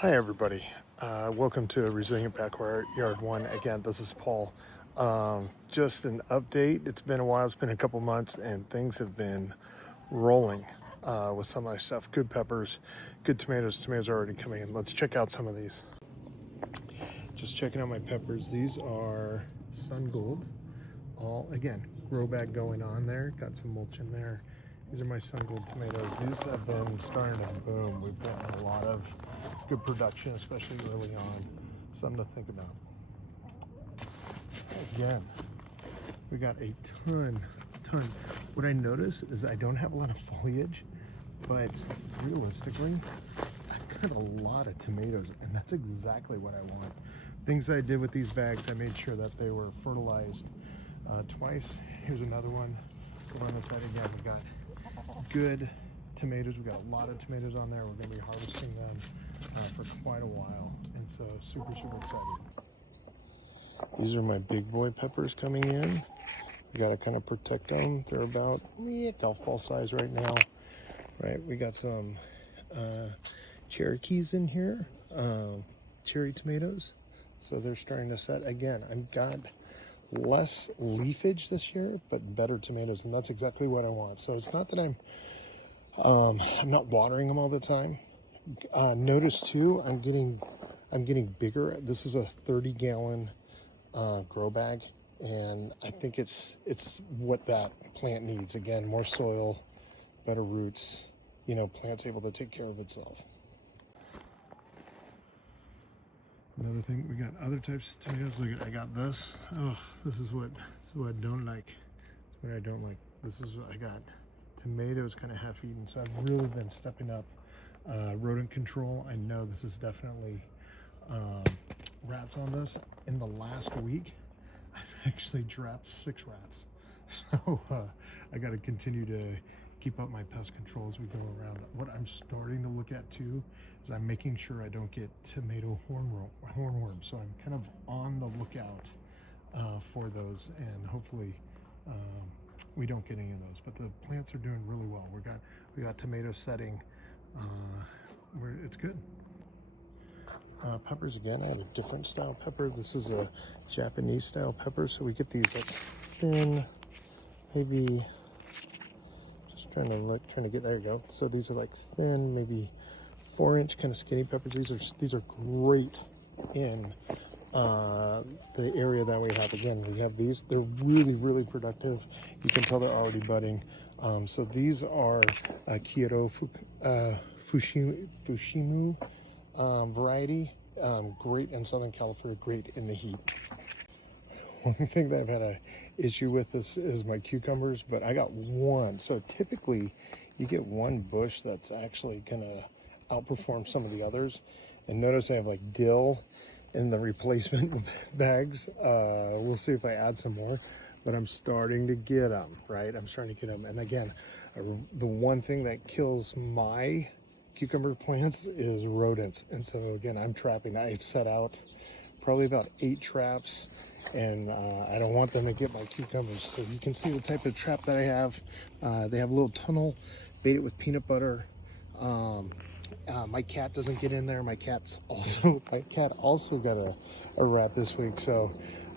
Hi everybody, welcome to Resilient Backyard 1. Again, this is Paul. Just an update. It's been a while, it's been a couple months, and things have been rolling with some of my stuff. Good peppers, good tomatoes. Tomatoes are already coming in. Let's check out some of these. Just checking out my peppers. These are Sun Gold. All, again, grow bag going on there. Got some mulch in there. These are my Sun Gold tomatoes. These have been starting to boom. We've gotten a lot of good production, especially early on. Something to think about. Again, we got a ton. What I notice is I don't have a lot of foliage, but realistically, I've got a lot of tomatoes, and that's exactly what I want. Things that I did with these bags, I made sure that they were fertilized twice. Here's another one. Over on the side again, we got good tomatoes. We got a lot of tomatoes on there. We're going to be harvesting them for quite a while, and so super excited. These are my big boy peppers coming in. We got to kind of protect them. They're about golf ball size right now. Right, we got some Cherokees in here, cherry tomatoes. So they're starting to set again. I've got less leafage this year, but better tomatoes, and that's exactly what I want. So it's not that I'm not watering them all the time. Notice too, I'm getting bigger. This is a 30-gallon grow bag, and I think it's what that plant needs. Again, more soil, better roots. You know, plant's able to take care of itself. Another thing, we got other types of tomatoes. Look, I got this. Oh, this is what I don't like. It's what I don't like. This is what I got. Tomatoes kind of half-eaten, so I've really been stepping up rodent control. I know this is definitely rats on this. In the last week, I've actually trapped 6 rats. So I got to continue to keep up my pest control as we go around. What I'm starting to look at too is I'm making sure I don't get tomato hornworm. So I'm kind of on the lookout for those, and hopefully we don't get any of those. But the plants are doing really well. We got tomato setting where it's good. Peppers again. I have a different style pepper. This is a Japanese style pepper, so we get these like thin, maybe. Trying to get, there you go. So these are like thin, maybe 4-inch kind of skinny peppers. These are great in the area that we have. Again, we have these. They're really productive. You can tell they're already budding. So these are Kyoto Fushimu variety. Great in Southern California. Great in the heat. One thing that I've had a issue with this is my cucumbers, but I got one. So typically you get one bush that's actually gonna outperform some of the others. And notice I have like dill in the replacement bags. We'll see if I add some more, but I'm starting to get them, right? I'm starting to get them. And again, the one thing that kills my cucumber plants is rodents. And so again, I'm trapping. I've set out probably about 8 traps, and I don't want them to get my cucumbers. So you can see the type of trap that I have. They have a little tunnel, bait it with peanut butter. My cat doesn't get in there. My cat also got a rat this week. So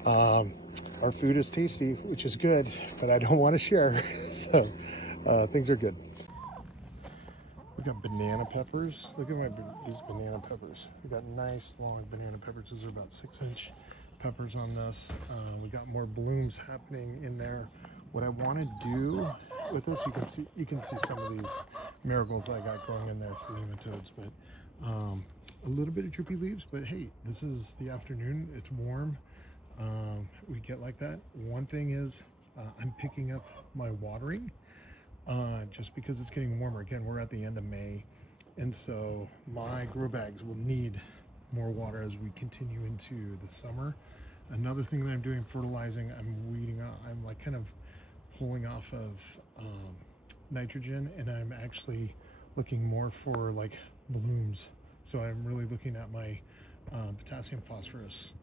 our food is tasty, which is good, but I don't want to share. So things are good. We got banana peppers. Look at these banana peppers. We got nice long banana peppers. These are about 6-inch peppers on this. We got more blooms happening in there. What I want to do with this, you can see some of these marigolds I got growing in there for nematodes, but a little bit of droopy leaves. But hey, this is the afternoon. It's warm. We get like that. One thing is I'm picking up my watering. Just because it's getting warmer. Again, we're at the end of May, and so my grow bags will need more water as we continue into the summer. Another thing that I'm doing, fertilizing, I'm weeding out. I'm like kind of pulling off of nitrogen, and I'm actually looking more for like blooms. So I'm really looking at my potassium phosphorus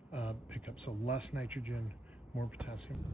pickup. So less nitrogen, more potassium.